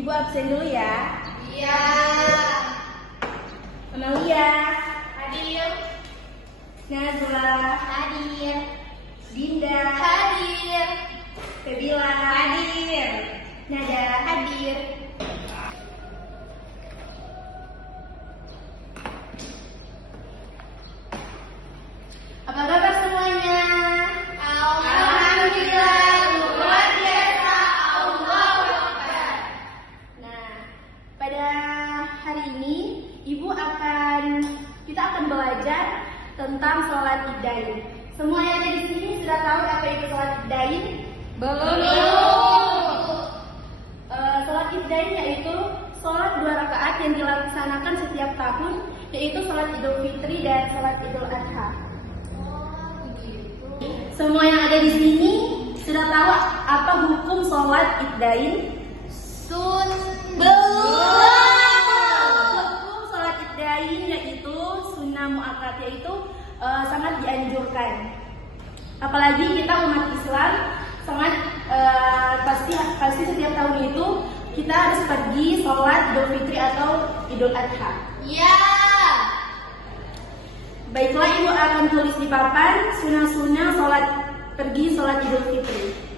Ibu absen dulu ya. Iya. Amalia, Hadir. Nazwa, Hadir. Dinda, Hadir. Febila, Hadir. Nada, Hadir. Apa kabar semuanya? Alhamdulillah, luar biasa. Allahu Akbar. Nah, pada hari ini kita akan belajar tentang sholat Id-Dain. Semua yang ada di sini sudah tahu apa itu sholat Id-Dain? Belum. Sholat Id-Dain yaitu sholat 2 rakaat yang dilaksanakan setiap tahun, yaitu sholat Idul Fitri dan sholat Idul Adha. Semua yang ada di sini sudah tahu apa hukum sholat Id-Dain? Hukum sholat Id-Dain yaitu sunnah muakkad, yaitu sangat dianjurkan. Apalagi kita umat Islam sangat pasti setiap tahun itu kita harus pergi sholat Idul Fitri atau Idul Adha. Ya. Baiklah, ibu akan tulis di papan sunnah-sunnah pergi sholat Idul Fitri.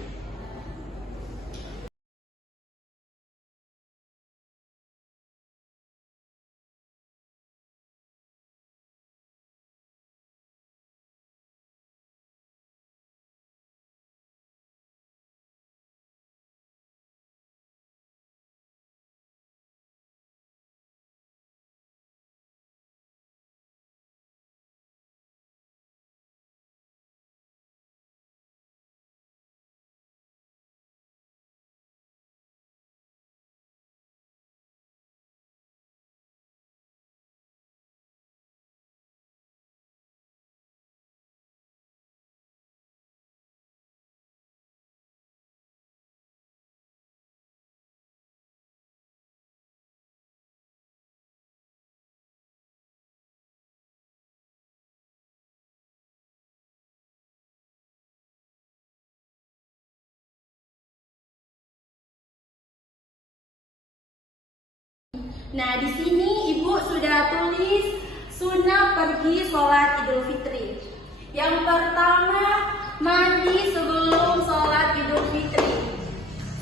Nah, di sini ibu sudah tulis sunnah pergi sholat Idul Fitri. Yang pertama, mandi sebelum sholat Idul Fitri.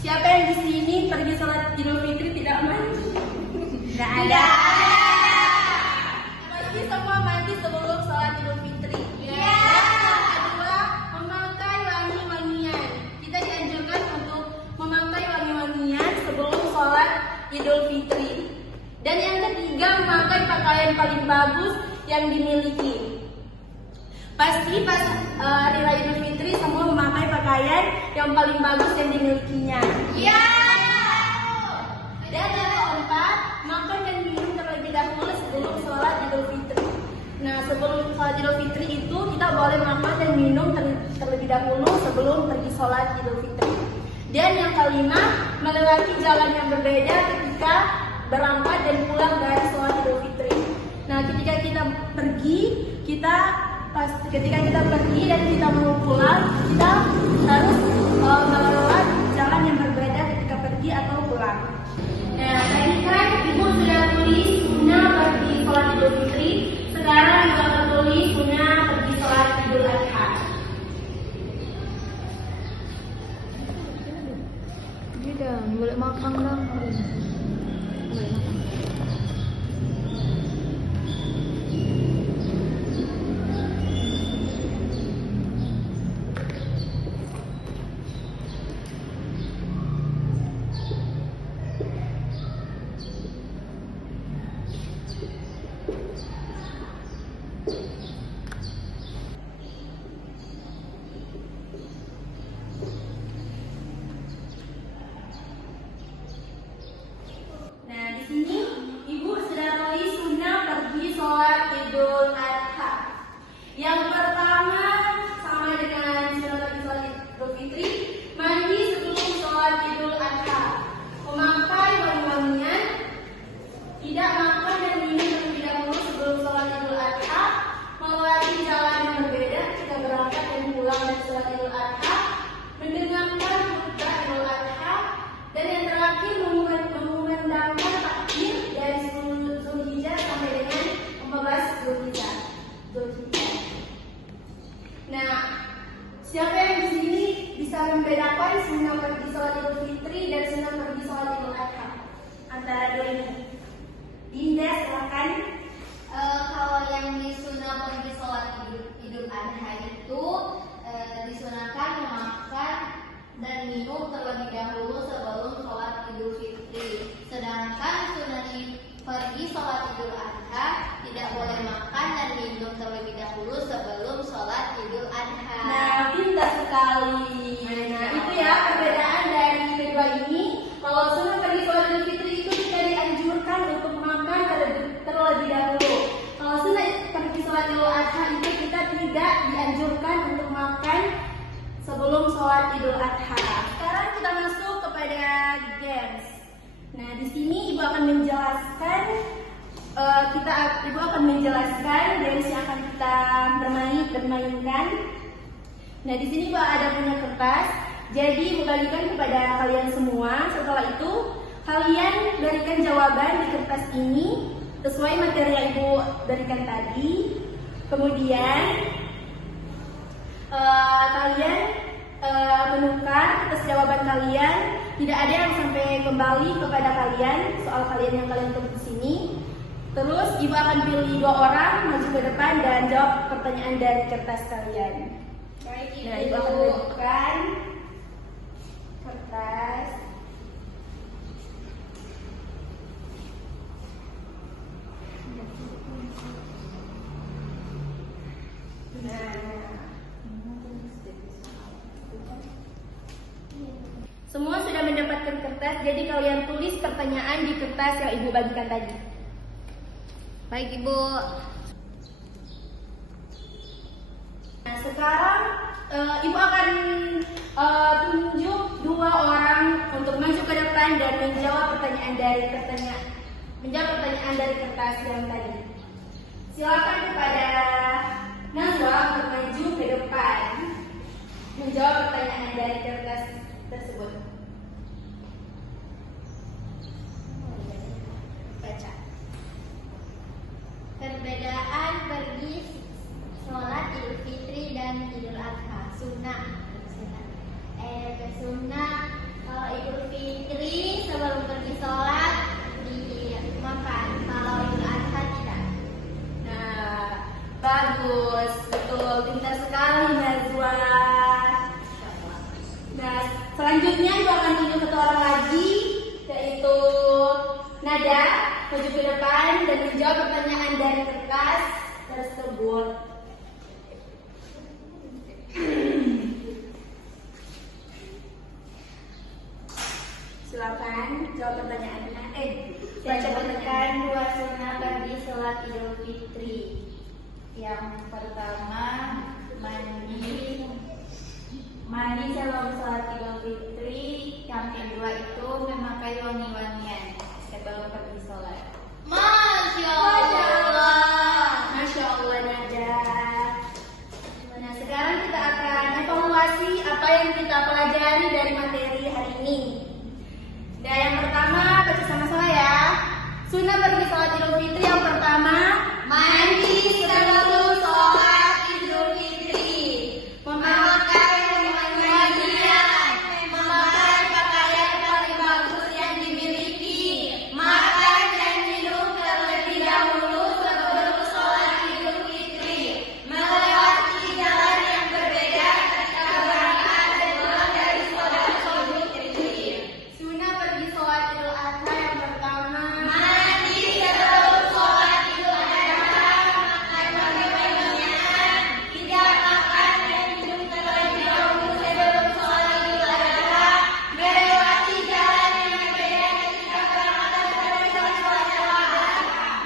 Siapa yang di sini pergi sholat Idul Fitri tidak mandi? Nggak ada. Pasti semua mandi sebelum sholat Idul Fitri. Iya. Yang kedua, memakai wangi-wangian. Kita dianjurkan untuk memakai wangi-wangian sebelum sholat Idul Fitri. Dan yang ketiga, memakai pakaian paling bagus yang dimiliki. Pasti pas hari raya Idul Fitri semua memakai pakaian yang paling bagus yang dimilikinya. Ya. Dan yang keempat, makan dan minum terlebih dahulu sebelum sholat Idul Fitri. Nah, sebelum sholat Idul Fitri itu kita boleh makan dan minum terlebih dahulu sebelum pergi sholat Idul Fitri. Dan yang kelima, melewati jalan yang berbeda ketika berangkat dan pulang dari sholat Idul Fitri. Nah, ketika kita pergi dan kita mau pulang, kita harus melewati jalan yang berbeda ketika pergi atau pulang. Nah, tadi kan ibu sudah tulis sunnah pergi sholat Idul Fitri. Sekarang ibu akan tulis sunnah pergi sholat Idul Adha. Ini dah, boleh makan dah. Nah, di sini bisa membedakan sunnah pergi sholat Idul Fitri dan sunnah pergi sholat Idul Adha antara dua ini? Dinda, silakan. Kalau yang disunah pergi sholat Idul Adha itu disunahkan memakan dan minum terlebih dahulu sebelum sholat Idul Fitri. Sedangkan sunah pergi sholat Idul Adha tidak boleh makan dan minum terlebih dahulu sebelum sholat Idul Adha. Nah, pintar sekali. Nah, itu ya perbedaan dari kedua ini. Kalau sunnah pergi sholat Idul Fitri itu kita dianjurkan untuk makan terlebih dahulu. Kalau sunnah pergi sholat Idul Adha itu kita tidak dianjurkan untuk makan sebelum sholat Idul Adha. Sekarang kita masuk kepada games. Nah, di sini ibu akan menjelaskan ibu akan menjelaskan games yang akan kita bermainkan. Nah, di sini ibu ada punya kertas. Jadi ibu bagikan kepada kalian semua. Setelah itu kalian berikan jawaban di kertas ini sesuai materi yang ibu berikan tadi. Kemudian kalian menukar atas jawaban kalian. Tidak ada yang sampai kembali kepada kalian soal kalian yang kalian tulis di sini. Terus ibu akan pilih 2 orang maju ke depan dan jawab pertanyaan dari kertas kalian. Baik, Nah, ibu akan berikan kertas. Semua sudah mendapatkan kertas, jadi kalian tulis pertanyaan di kertas yang ibu bagikan tadi. Baik, Ibu. Nah, sekarang ibu akan tunjuk 2 orang untuk maju ke depan dan menjawab pertanyaan dari kertas yang tadi. Silakan kepada Nazwa untuk maju ke depan menjawab pertanyaan dari kertas tersebut. Baca. Perbedaan pergi sholat Idul Fitri dan Idul Adha. Sunnah. Sunnah kalau Idul Fitri sebelum pergi sholat dimakan. Kalau Idul Adha tidak. Nah, bagus, betul, pintar sekali Nazwa. Nah, selanjutnya ibu akan tunjuk 1 orang lagi, yaitu Nada, maju ke depan dan menjawab pertanyaan dari kertas tersebut. Silakan jawab pertanyaannya. Baca pertanyaan. 2 sunnah bagi sholat Idul Fitri. Yang pertama mandi sebelum sholat Idul Fitri. Yang kedua itu memakai wangi-wangian sebelum pergi sholat. Masya Allah. Masya Allah, Nada. Nah, sekarang kita akan evaluasi apa yang kita pelajari dari materi hari ini. Dan yang pertama, baca sama-sama ya. Sunnah pergi sholat Idul Fitri yang pertama, Mandi sebelum sholat Idul Fitri. memakai Wangi-wangian, memakai pakaian paling bagus yang dimiliki, makan dan minum terlebih dahulu sebelum sholat Idul Fitri, melewati jalan yang berbeda ketika berangkat dan pulang dari sholat Idul Fitri. sunnah pergi sholat Idul Adha yang pertama, Mandi sebelum sholat Idul Adha, makan wangi-wangian, tidak makan dan minum terlebih dahulu sebelum sholat Idul Adha, melewati jalan yang berbeda ketika berangkat dari sholat Idul Adha,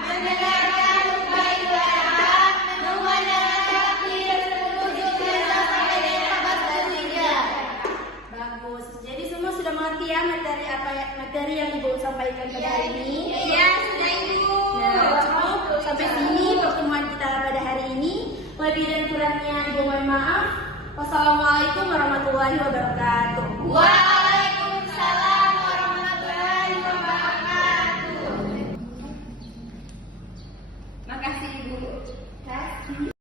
mendengarkan khutbah Idul Adha, memandangkan takbir, sujud biasa sampai di tempat bersujud. bagus. Jadi semua sudah mengerti ya materi yang ibu sampaikan pada hari ini. Iya, sudah Ibu. Nah, cukup sampai sini pertemuan kita pada hari ini. Lebih dan kurangnya ibu mohon maaf. Wassalamualaikum warahmatullahi wabarakatuh. Waalaikumsalam warahmatullahi wabarakatuh. Makasih Ibu.